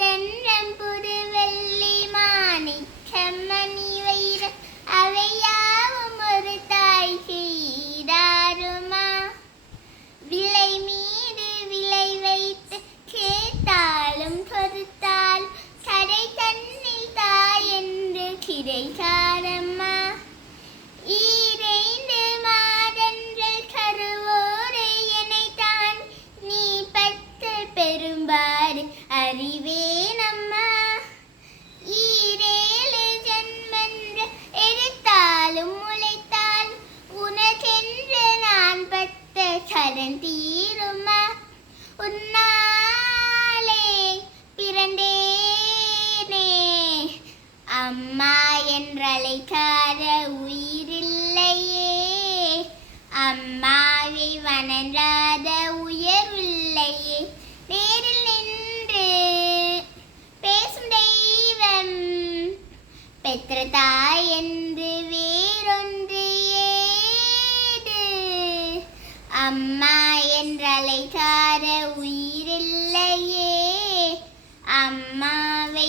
தன்னம் புது வெள்ளி மாணிக்கம் மணி வைர அவையாவும் ஒரு தாய்க்கு ஈடாருமா? விலை மீது விலை வைத்து கேட்டாலும் பொறுத்தால் கடை தன்னில் தாய் என்று கிடைக்காதம்மா. ஈரைந்து மாதங்கள் கருவோடு எனைத்தான் நீ பத்து பெரும்பாடு அறிவேனம்மா. ஈரேழு ஜன்மன்று எடுத்தாலும் உழைத்தால் உனக்கென்று நான் பட்ட கடன் தீருமா? உன்னாலே பிறந்தேனே அம்மா என்றழைக்காத உயிரில்லையே. அம்மாவை வணங்காத உயர்வில்லையே. நேரில் நின்று பேசும் தெய்வம் பெற்ற தாய் என்று வேறொன்று ஏது? அம்மா என்றழைக்காத உயிரில்லையே. அம்மாவை